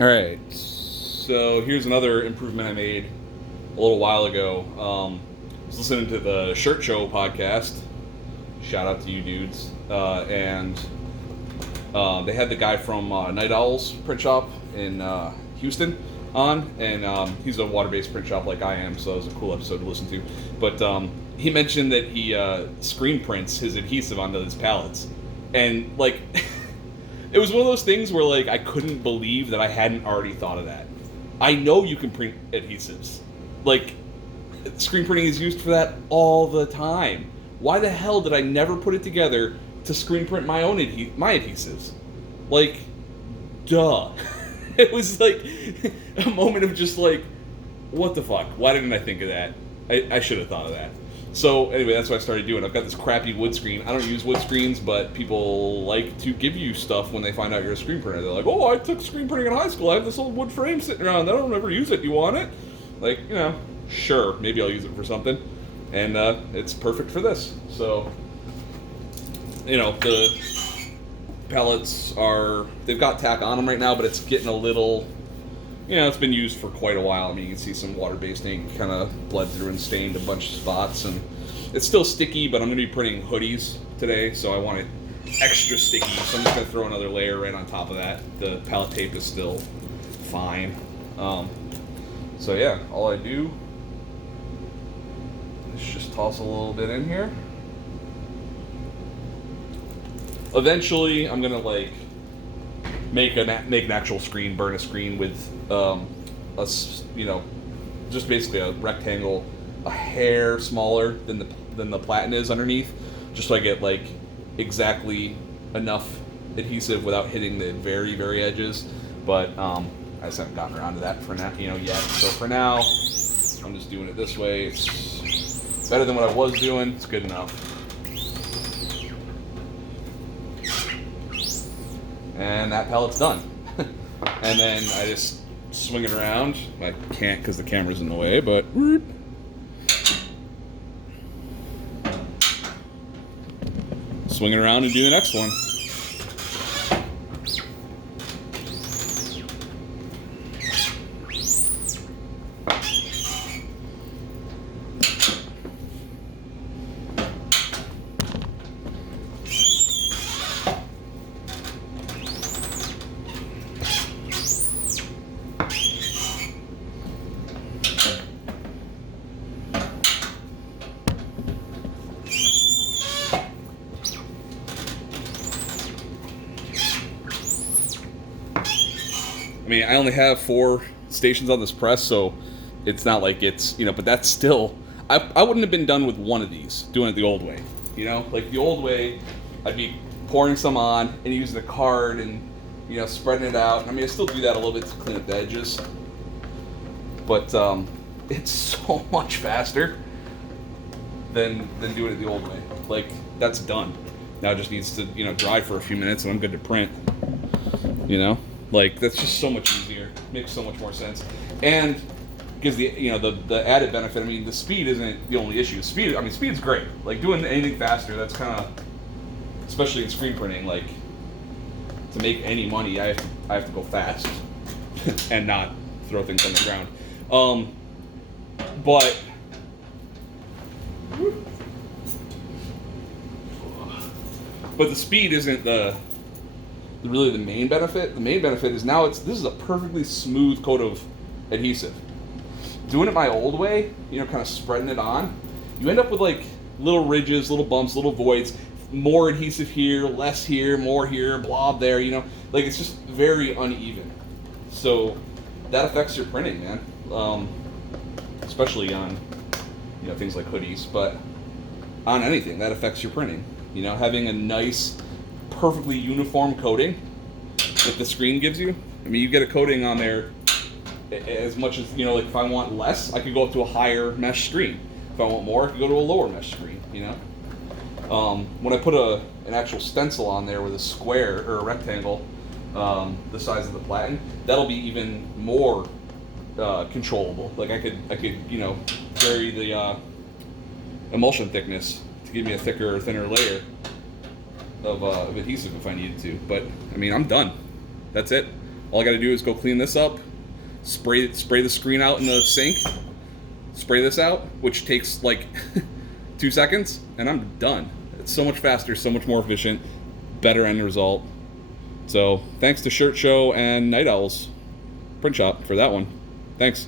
All right, so here's another improvement I made a little while ago. I was listening to the Shirt Show podcast. Shout out to you dudes. And they had the guy from Night Owls print shop in Houston on, and he's a water-based print shop like I am, so it was a cool episode to listen to. But he mentioned that he screen prints his adhesive onto his pallets, and like it was one of those things where like I couldn't believe that I hadn't already thought of that. I know you can print adhesives, like screen printing is used for that all the time. Why the hell did I never put it together to screen print my own my adhesives? Like, duh. It was like a moment of just like, what the fuck? Why didn't I think of that? I should have thought of that. So anyway, that's what I started doing. I've got this crappy wood screen. I don't use wood screens, but people like to give you stuff when they find out you're a screen printer. They're like, oh, I took screen printing in high school. I have this old wood frame sitting around. I don't ever use it. You want it? Like, sure, maybe I'll use it for something. And it's perfect for this. So, the pellets they've got tack on them right now, but it's getting a little, it's been used for quite a while. I mean, you can see some water-based ink kind of bled through and stained a bunch of spots, and it's still sticky, but I'm going to be printing hoodies today, so I want it extra sticky, so I'm just going to throw another layer right on top of that. The palette tape is still fine. So yeah, all I do is just toss a little bit in here. Eventually, I'm gonna like make an actual screen, burn a screen with just basically a rectangle, a hair smaller than the platen is underneath, just so I get like exactly enough adhesive without hitting the very very edges. But I just haven't gotten around to that for now, yet. So for now, I'm just doing it this way. It's better than what I was doing. It's good enough. And that pellet's done. And then I just swing it around. I can't because the camera's in the way, but swing it around and do the next one. I mean, I only have 4 stations on this press, so it's not like it's, but that's still, I wouldn't have been done with one of these, doing it the old way. Like the old way, I'd be pouring some on and using a card and, spreading it out. I mean, I still do that a little bit to clean up the edges, but it's so much faster than doing it the old way. Like, that's done. Now it just needs to, dry for a few minutes and I'm good to print, Like, that's just so much easier. Makes so much more sense. And gives the added benefit. I mean, the speed isn't the only issue. Speed's great. Like, doing anything faster, that's kind of, especially in screen printing, like, to make any money, I have to go fast and not throw things on the ground. But the speed isn't really the main benefit. The main benefit is now this is a perfectly smooth coat of adhesive. Doing it my old way, kind of spreading it on, you end up with like little ridges, little bumps, little voids, more adhesive here, less here, more here, blob there, like it's just very uneven. So that affects your printing, man. Especially on, things like hoodies, but on anything that affects your printing. Having a nice, perfectly uniform coating that the screen gives you. I mean, you get a coating on there as much as, like if I want less, I could go up to a higher mesh screen. If I want more, I could go to a lower mesh screen, When I put an actual stencil on there with a square or a rectangle the size of the platen, that'll be even more controllable. Like I could vary the emulsion thickness to give me a thicker or thinner layer of adhesive if I needed to. But I mean, I'm done. That's it. All I got to do is go clean this up, spray the screen out in the sink, spray this out, which takes like 2 seconds, and I'm done. It's so much faster, so much more efficient, better end result. So thanks to Shirt Show and Night Owls Print Shop for that one. Thanks.